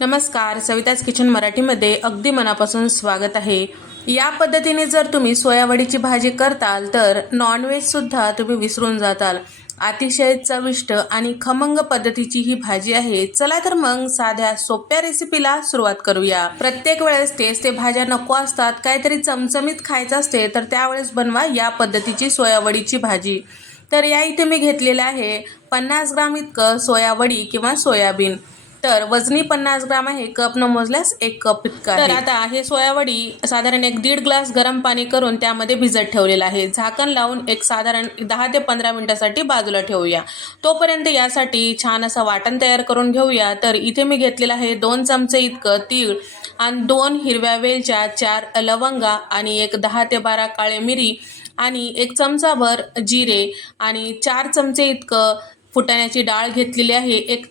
नमस्कार सविताज किचन मराठीमध्ये अगदी मनापासून स्वागत आहे. या पद्धतीने जर तुम्ही सोयावडीची भाजी करताल तर नॉनव्हेजसुद्धा तुम्ही विसरून जाताल. अतिशय चविष्ट आणि खमंग पद्धतीची ही भाजी आहे. चला तर मग साध्या सोप्या रेसिपीला सुरुवात करूया. प्रत्येक वेळेस तेच ते भाज्या नको असतात काहीतरी चमचमीत खायचं असते तर त्यावेळेस बनवा या पद्धतीची सोयावडीची भाजी. तर या इथे मी घेतलेलं आहे पन्नास ग्राम इतकं सोयावडी किंवा सोयाबीन. तर वजनी पन्नास ग्राम आहे. कप न मोजल्यास एक कप इतका तर आता हे सोयावडी साधारण एक दीड ग्लास गरम पाणी करून त्यामध्ये भिजत ठेवलेलं आहे. झाकण लावून एक साधारण दहा ते पंधरा मिनिटासाठी बाजूला ठेवूया. तोपर्यंत यासाठी छान असं वाटण तयार करून घेऊया. तर इथे मी घेतलेलं आहे दोन चमचे इतकं तीळ आणि दोन हिरव्या वेलच्या चार लवंगा आणि एक दहा ते बारा काळे मिरी आणि एक चमचाभर जिरे आणि चार चमचे इतकं फुटाण्याची डाळ घेतलेली आहे. एक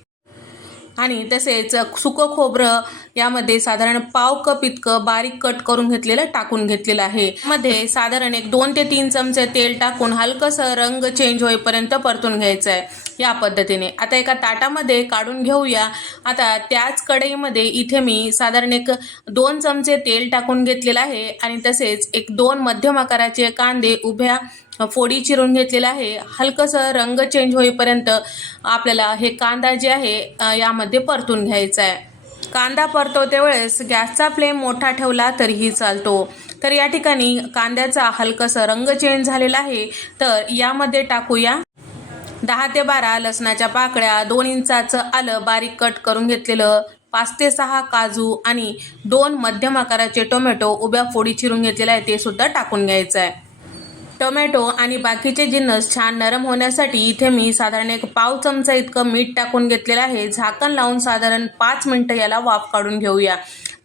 आणि तसेच सुकं खोबरं यामध्ये साधारण पाव कप इतकं बारीक कट करून घेतलेलं टाकून घेतलेलं आहे. मध्ये साधारण एक दोन ते तीन चमचे तेल टाकून हलकंसं रंग चेंज होईपर्यंत परतून घ्यायचं आहे या पद्धतीने. आता एका ताटामध्ये काढून घेऊया. आता त्याच कढईमध्ये इथे मी साधारण एक दोन चमचे तेल टाकून घेतलेलं आहे. आणि तसेच एक दोन मध्यम आकाराचे कांदे उभ्या फोडी चिरून घेतलेला आहे. हलकंसं रंग चेंज होईपर्यंत आपल्याला हे कांदा जे आहे यामध्ये परतून घ्यायचा आहे कांदा परतवते वेळेस गॅसचा फ्लेम मोठा ठेवला तरीही चालतो. तर या ठिकाणी कांद्याचा हलकंसं रंग चेंज झालेला आहे. तर यामध्ये टाकूया. दहा ते बारा लसणाच्या पाकळ्या दोन इंचाचं आलं बारीक कट करून घेतलेलं पाच ते सहा काजू आणि दोन मध्यम आकाराचे टोमॅटो उभ्या फोडी चिरून घेतलेलं आहे ते सुद्धा टाकून घ्यायचं आहे टोमॅटो आणि बाकीचे जिन्नस छान नरम होण्यासाठी इथे मी साधारण एक पाव चमचा इतकं मीठ टाकून घेतलेलं आहे. झाकण लावून साधारण पाच मिनटं याला वाफ काढून घेऊया.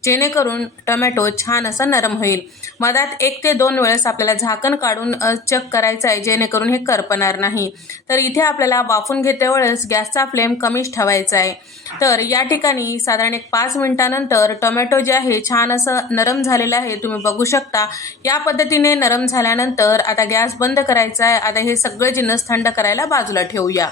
जेणेकरून टोमॅटो छान असा नरम होईल. मधात एक ते दोन वेळेस आपल्याला झाकण काढून चेक करायचं आहे जेणेकरून हे करपणार नाही. तर इथे आपल्याला वाफून घेते वेळेस गॅसचा फ्लेम कमीच ठेवायचा आहे. तर या ठिकाणी साधारण एक पाच मिनिटानंतर टोमॅटो जे आहे छान असं नरम झालेलं आहे. तुम्ही बघू शकता या पद्धतीने नरम झाल्यानंतर आता गॅस बंद करायचा आहे. आता हे सगळे जिन्नस थंड करायला बाजूला ठेवूया.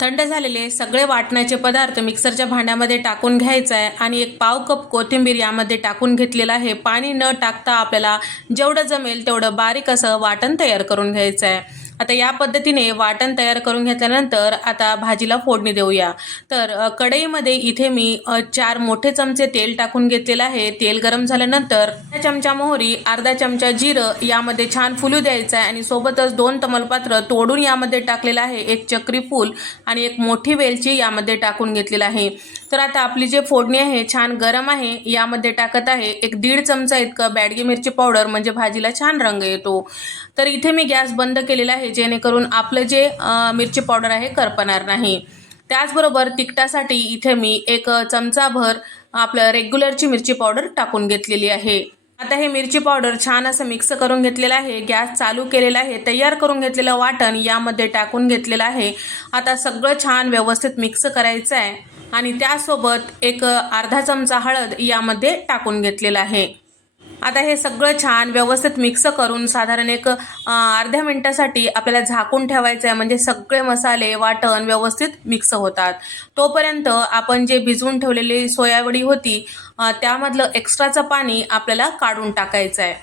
थंड झालेले सगळे वाटण्याचे पदार्थ मिक्सरच्या भांड्यामध्ये टाकून घ्यायचं आहे आणि एक पाव कप कोथिंबीर यामध्ये टाकून घेतलेलं आहे. पाणी न टाकता आपल्याला जेवढं जमेल तेवढं बारीक असं वाटण तयार करून घ्यायचं आहे आता या पद्धतीने वाटण तयार करून घेतल्यानंतर आता भाजीला फोडणी देऊया. तर कढईमध्ये इथे मी चार मोठे चमचे तेल टाकून घेतलेलं आहे. तेल गरम झाल्यानंतर चमचा मोहरी अर्धा चमचा जिरं यामध्ये छान फुलू द्यायचं आहे आणि सोबतच दोन तमलपात्र तोडून यामध्ये टाकलेलं आहे. एक चक्री फूल आणि एक मोठी वेलची यामध्ये टाकून घेतलेलं आहे. तर आता आपली जे फोडणी आहे छान गरम आहे. यामध्ये टाकत आहे एक दीड चमचा इतकं बॅडगी मिरची पावडर म्हणजे भाजीला छान रंग येतो. तर इथे मी गॅस बंद केलेला आहे. जेणेकरून आपलं जे मिरची पावडर आहे करपणार नाही. त्याचबरोबर तिखटासाठी इथे मी एक चमचाभर आपलं रेग्युलरची मिरची पावडर टाकून घेतलेली आहे. आता हे मिरची पावडर छान असं मिक्स करून घेतलेलं आहे गॅस चालू केलेला आहे तयार करून घेतलेलं वाटण यामध्ये टाकून घेतलेलं आहे. आता सगळं छान व्यवस्थित मिक्स करायचं आहे आणि त्यासोबत एक अर्धा चमचा हळद यामध्ये टाकून घेतलेला आहे. आता हे सगळं छान व्यवस्थित मिक्स करून साधारण एक अर्ध्या मिनटासाठी आपल्याला झाकून ठेवायचं आहे म्हणजे सगळे मसाले वाटण व्यवस्थित मिक्स होतात. तोपर्यंत आपण जे भिजवून ठेवलेली सोयावडी होती त्यामधलं एक्स्ट्राचं पाणी आपल्याला काढून टाकायचं आहे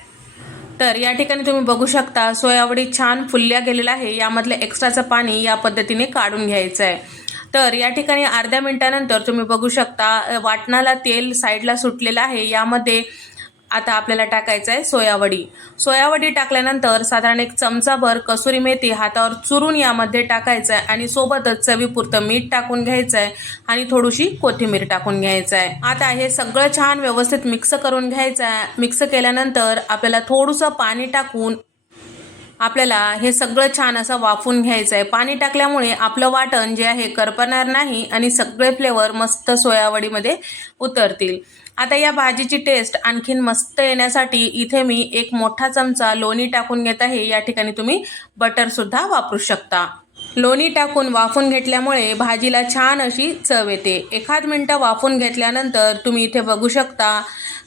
तर या ठिकाणी तुम्ही बघू शकता सोयावडी छान फुलल्या गेलेलं आहे. यामधलं एक्स्ट्राचं पाणी या पद्धतीने काढून घ्यायचं आहे तर या ठिकाणी अर्ध्या मिनटानंतर तुम्ही बघू शकता वाटणाला तेल साईडला सुटलेलं आहे. यामध्ये आता आपल्याला टाकायचं आहे सोयावडी. सोयावडी टाकल्यानंतर साधारण एक चमचाभर कसुरी मेथी हातावर चुरून यामध्ये टाकायचं आहे आणि सोबतच चवीपुरतं मीठ टाकून घ्यायचं आहे आणि थोडीशी कोथिंबीर टाकून घ्यायचं आहे आता हे सगळं छान व्यवस्थित मिक्स करून घ्यायचं आहे मिक्स केल्यानंतर आपल्याला थोडंसं पाणी टाकून आपल्याला हे सगळं छान असं वाफून घ्यायचं आहे पाणी टाकल्यामुळे आपलं वाटण जे आहे करपणार नाही आणि सगळे फ्लेवर मस्त सोयावडीमध्ये उतरतील. आता या भाजीची टेस्ट आणखीन मस्त येण्यासाठी इथे मी एक मोठा चमचा लोणी टाकून घेत आहे. या ठिकाणी तुम्ही बटरसुद्धा वापरू शकता. लोणी टाकून वाफून घेतल्यामुळे भाजीला छान अशी चव येते. एखाद मिनटं वाफून घेतल्यानंतर तुम्ही इथे बघू शकता.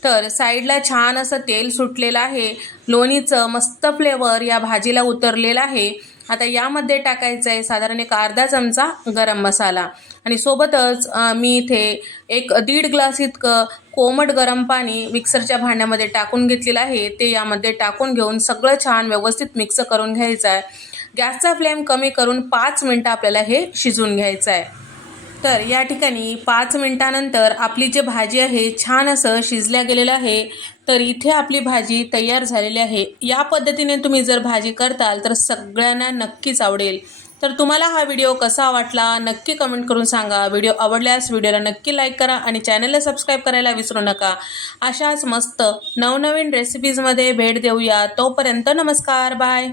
तर साईडला छान असं तेल सुटलेलं आहे. लोणीचं मस्त फ्लेवर या भाजीला उतरलेलं आहे. आता यामध्ये टाकायचं आहे साधारण एक अर्धा चमचा गरम मसाला. आणि सोबतच मी इथे एक दीड ग्लास इतकं कोमट गरम पाणी मिक्सरच्या भांड्यामध्ये टाकून घेतलेलं आहे. ते यामध्ये टाकून घेऊन सगळं छान व्यवस्थित मिक्स करून घ्यायचं आहे गॅसचा फ्लेम कमी करून पाच मिनटं आपल्याला हे शिजून घ्यायचं आहे. तर या ठिकाणी पाच मिनटानंतर आपली जी भाजी आहे छान असं शिजल्या गेलेलं आहे. तर इथे आपली भाजी तयार झालेली आहे. या पद्धतीने तुम्ही जर भाजी करताल तर सगळ्यांना नक्कीच आवडेल. तर तुम्हाला हा व्हिडिओ कसा वाटला नक्की कमेंट करून सांगा. व्हिडिओ आवडल्यास व्हिडिओला नक्की लाईक करा आणि चॅनलला सबस्क्राईब करायला विसरू नका. अशाच मस्त नवनवीन रेसिपीजमध्ये भेट देऊया. तोपर्यंत नमस्कार बाय.